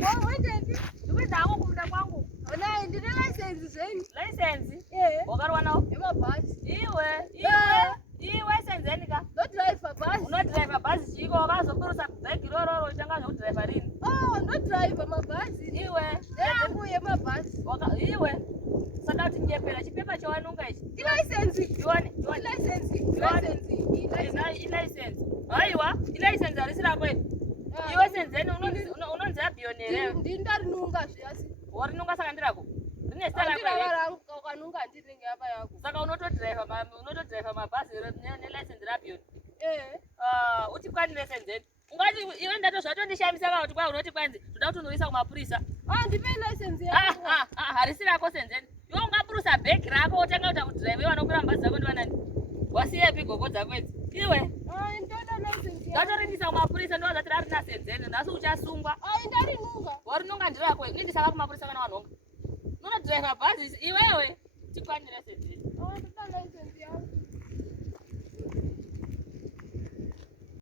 Oh, wendeti. Ndipinda hangu kumunda kwangu. Ona ndine license zeni. License? Eh. Wakarwa nawo? Yemabhasi. Iwe senzeni ka? No driver bhasi. Uno driver bhasi chiko wakazoburusa bhegi rororo uchanga zveudriver rini? Oh, no driver mabhasi. Iwe Yangu yemabhasi. Iwe saka kuti nyepera chipepa chawanunga ichi. License. Iwane License. License. Haiwa, license harisi rako iri. Iwe senzeni unonzi abionere. Ndindarinunga zviyasi. Warinunga saka ndirako? Rine zita rako ere? Ndirarangu ukanunga ndiringe apa yako. Saka unotodriver mabhazi nelicense rabion. Uchikwanire senzeni. Ungati iwe ndato zvatondishamisa kuti kwa unoti kwanzi ndoda kuti unoisa kumapurisa. Ndipe license yako. Harisi rako senzeni. Iwe ungapurusa bhegi rako wotanga kuita kudhiraiva vanokwira mbhazi dzako ndivanani. Wasiyepi gogo dzako idzi? Iwe ndoda license yako. Ndatorindisa kumapurisa ndo zati rarina senzeni nhasi uchasungwa. Ndarinunga. Warinunga ndirako nindisaka kumapurisa kana wanhonga. Unodhiraiva bhazi iwewe chikwanire senzeni. Ndoda license yako.